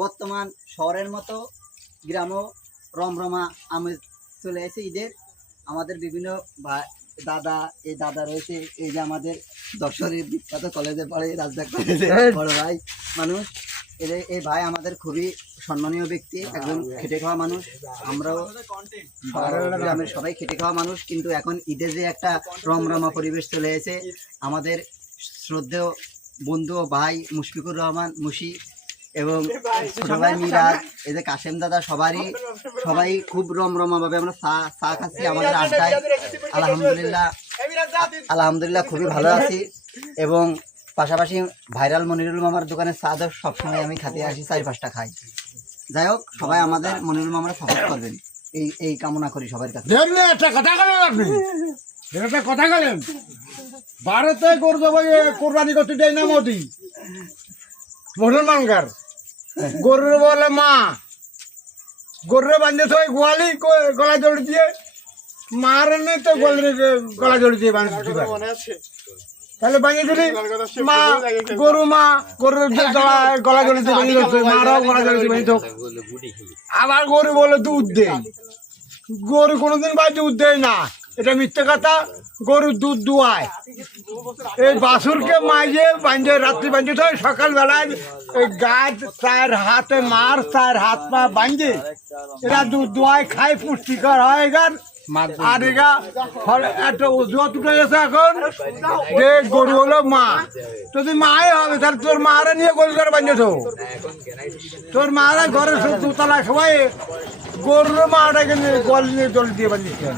বর্তমান শহরের মতো গ্রামও রমরমা আমেজ চলে এসেছে ঈদের। আমাদের বিভিন্ন দাদা, এই দাদা রয়েছে, এই যে আমাদের দর্শনের বিখ্যাত কলেজে পড়ে রাজদাক কলেজে বড় ভাই মানুষ, এই ভাই আমাদের খুবই সম্মানীয় ব্যক্তি, একজন খেটে খাওয়া মানুষ। আমরাও গ্রামের সবাই খেটে খাওয়া মানুষ, কিন্তু এখন ঈদে যে একটা রমরমা পরিবেশ চলে এসেছে, আমাদের শ্রদ্ধেয় বন্ধু ও ভাই মুশফিকুর রহমান মুশি এবং ছোট ভাই মিরাজ, এই যে কাশেম দাদা, সবাই খুব রমরমা ভাবে আমরা চা খাচ্ছি আমাদের আড্ডায়। আলহামদুলিল্লাহ খুবই ভালো আছি। এবং পাশাপাশি ভাইরাল মনিরুল মামার দোকানে চা তো সবসময় আমি খাতে আসি, 4-5টা খাই। যাই হোক, সবাই আমাদের মনিরুল মামারা সাপোর্ট করবেন, এই কামনা করি সবার কাছে। একটা কথা বলেন, আপনি একটা কথা বলেন, ভারতে গরু কোরবানি করতে দেয় না মোদি, মুসলমানকার গরুর বলে মা, গরুরে বাঁধে তো গোয়ালি গলা জড়ি দিয়ে, মার নেই তো গলা জড়ি দিয়ে বাঁধে, তাহলে বানিয়ে দিলি মা, গরু গরুর গলা জড়ি দিয়ে বানিয়ে দিচ্ছে, মারাও গলা জড়ি দিয়ে বানিয়ে হোক। আবার গরু বলে দুধ দেয়, গরু কোনোদিন ভাই দুধ দেয় না, এটা মিথ্যে কথা। গরু দুধ দুয়ায়, এই বাছুরকে মাইয়ে বাঁধে রাত্রি বাঁধে তো সকালবেলায় এই গাছ তার হাতে মার, তার হাত পা বাঁধে এরা দুধ দুয়ায় খায়, পুষ্টিকর হয়। এগার আর এগা একটা অজুহাত উঠে গেছে এখন যে গরু হলো মা, যদি মাই হবে তাহলে তোর মারা নিয়ে গোল করে বাঁধেছ, তোর মারা ঘরে দুতলা সবাই গরুর মাটাকে নিয়ে গোল নিয়ে জল দিয়ে বাঁধিয়েছে।